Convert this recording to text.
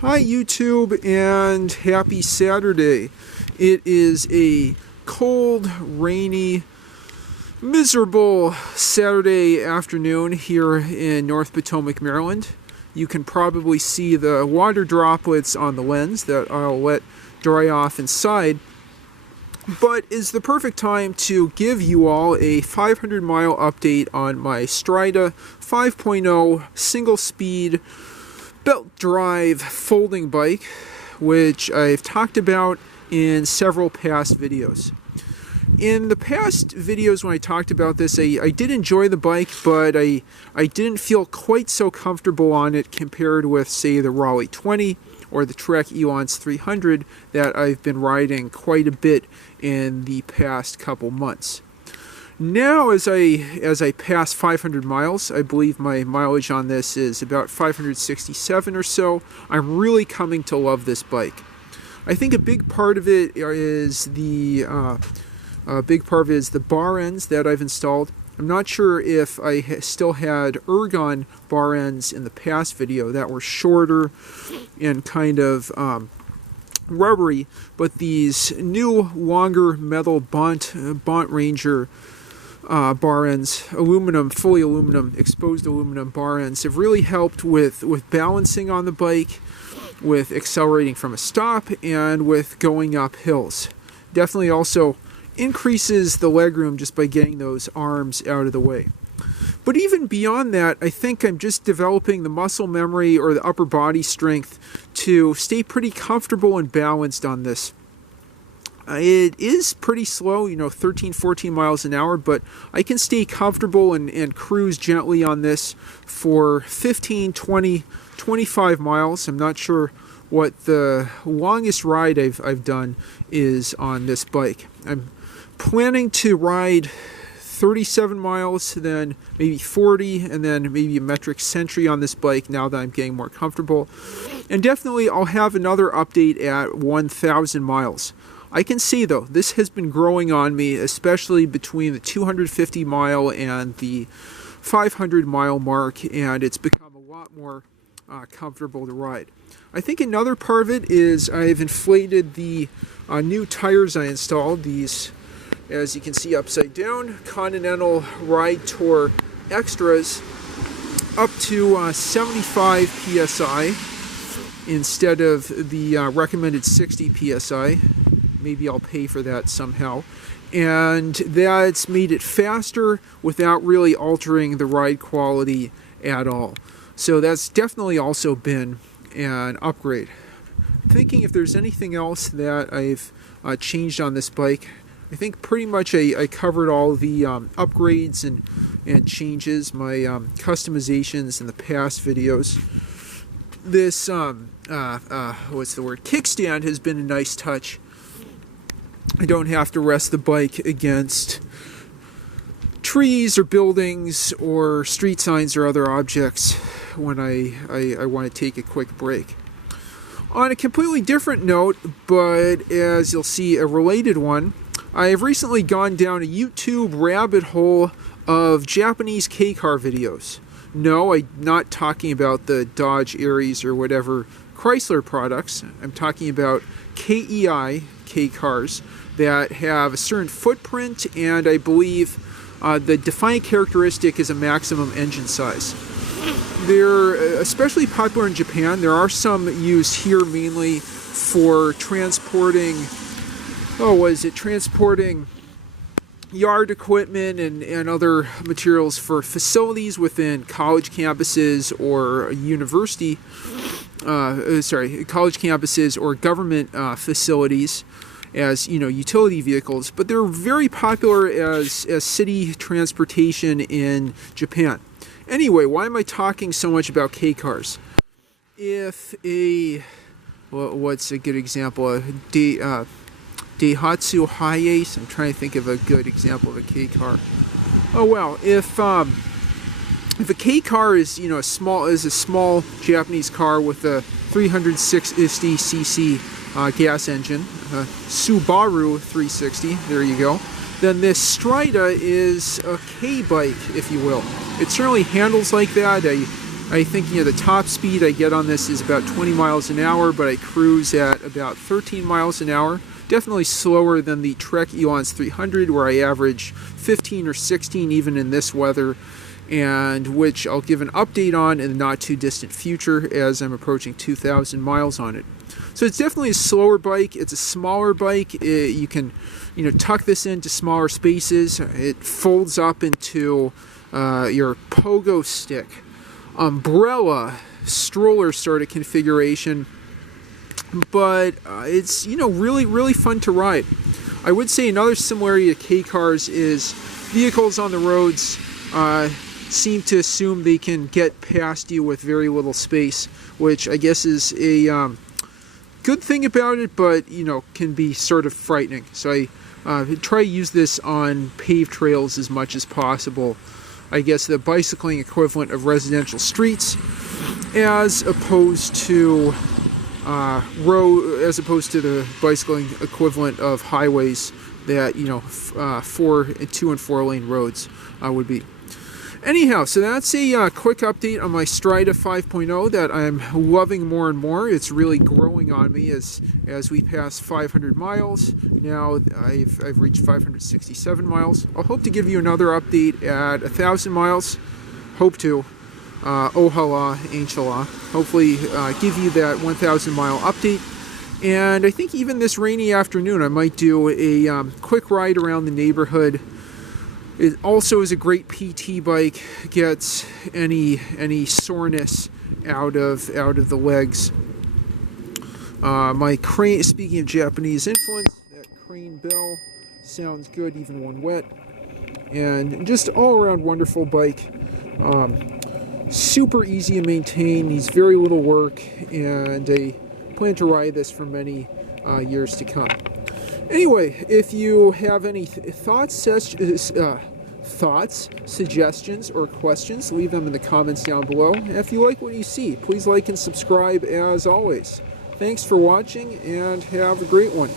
Hi YouTube and happy Saturday. It is a cold, rainy, miserable Saturday afternoon here in North Potomac, Maryland. You can probably see the water droplets on the lens that I'll let dry off inside. But it's the perfect time to give you all a 500-mile update on my Strida 5.0 single-speed belt drive folding bike, which I've talked about in several past videos. In the past videos when I talked about this, I did enjoy the bike, but I didn't feel quite so comfortable on it compared with, say, the Raleigh 20 or the Trek Elance 300 that I've been riding quite a bit in the past couple months. Now, as I pass 500 miles, I believe my mileage on this is about 567 or so, I'm really coming to love this bike. I think a big part of it is the bar ends that I've installed. I'm not sure if I still had ergon bar ends in the past video that were shorter and kind of rubbery, but these new longer metal Bontrager bar ends, fully aluminum, exposed aluminum bar ends have really helped with balancing on the bike, with accelerating from a stop, and with going up hills. Definitely also increases the legroom just by getting those arms out of the way. But even beyond that, I think I'm just developing the muscle memory or the upper body strength to stay pretty comfortable and balanced on this. It is pretty slow, 13, 14 miles an hour, but I can stay comfortable and cruise gently on this for 15, 20, 25 miles. I'm not sure what the longest ride I've done is on this bike. I'm planning to ride 37 miles, then maybe 40, and then maybe a metric century on this bike now that I'm getting more comfortable. And definitely I'll have another update at 1,000 miles. I can see, though, this has been growing on me, especially between the 250 mile and the 500 mile mark, and it's become a lot more comfortable to ride. I think another part of it is I've inflated the new tires I installed, these, as you can see upside down, Continental Ride Tour Extras, up to 75 psi instead of the recommended 60 psi. Maybe I'll pay for that somehow. And that's made it faster without really altering the ride quality at all. So that's definitely also been an upgrade. Thinking if there's anything else that I've changed on this bike. I think pretty much I covered all the upgrades and changes, my customizations in the past videos. This, kickstand has been a nice touch. I don't have to rest the bike against trees or buildings or street signs or other objects when I want to take a quick break. On a completely different note, but as you'll see, a related one, I have recently gone down a YouTube rabbit hole of Japanese K-car videos. No, I'm not talking about the Dodge Aries or whatever Chrysler products. I'm talking about KEI K-cars that have a certain footprint, and I believe the defining characteristic is a maximum engine size. They're especially popular in Japan. There are some used here mainly for transporting, transporting yard equipment and other materials for facilities within college campuses or college campuses or government facilities as utility vehicles, but they're very popular as city transportation in Japan. Anyway, why am I talking so much about K-cars? If what's a good example? Daihatsu Hiace. I'm trying to think of a good example of a K-car. Oh well, if a K-car is a small Japanese car with a 360cc gas engine, Subaru 360, there you go, then this Strida is a K-bike, if you will. It certainly handles like that. I think, you know, the top speed I get on this is about 20 miles an hour, but I cruise at about 13 miles an hour. Definitely slower than the Trek Elance 300, where I average 15 or 16 even in this weather, and which I'll give an update on in the not too distant future as I'm approaching 2,000 miles on it. So it's definitely a slower bike. It's a smaller bike. You can, you know, tuck this into smaller spaces. It folds up into your pogo stick, umbrella, stroller sort of configuration. But it's, you know, really fun to ride. I would say another similarity to K-cars is vehicles on the roads seem to assume they can get past you with very little space, which I guess is a good thing about it, but, you know, can be sort of frightening. So I try to use this on paved trails as much as possible. I guess the bicycling equivalent of residential streets, as opposed to the bicycling equivalent of highways that, you know, 2 and 4 lane roads would be. Anyhow, so that's a quick update on my Strida 5.0 that I'm loving more and more. It's really growing on me as we pass 500 miles. Now I've reached 567 miles. I'll hope to give you another update at 1,000 miles. Hope to. Ohala, inshallah. Hopefully give you that 1,000 mile update. And I think even this rainy afternoon I might do a quick ride around the neighborhood. It also is a great PT bike. Gets any soreness out of the legs. My crane, speaking of Japanese influence, that crane bell sounds good even when wet. And just all around wonderful bike. Super easy to maintain, needs very little work, and I plan to ride this for many years to come. Anyway, if you have any thoughts, suggestions, or questions, leave them in the comments down below. And if you like what you see, please like and subscribe as always. Thanks for watching, and have a great one.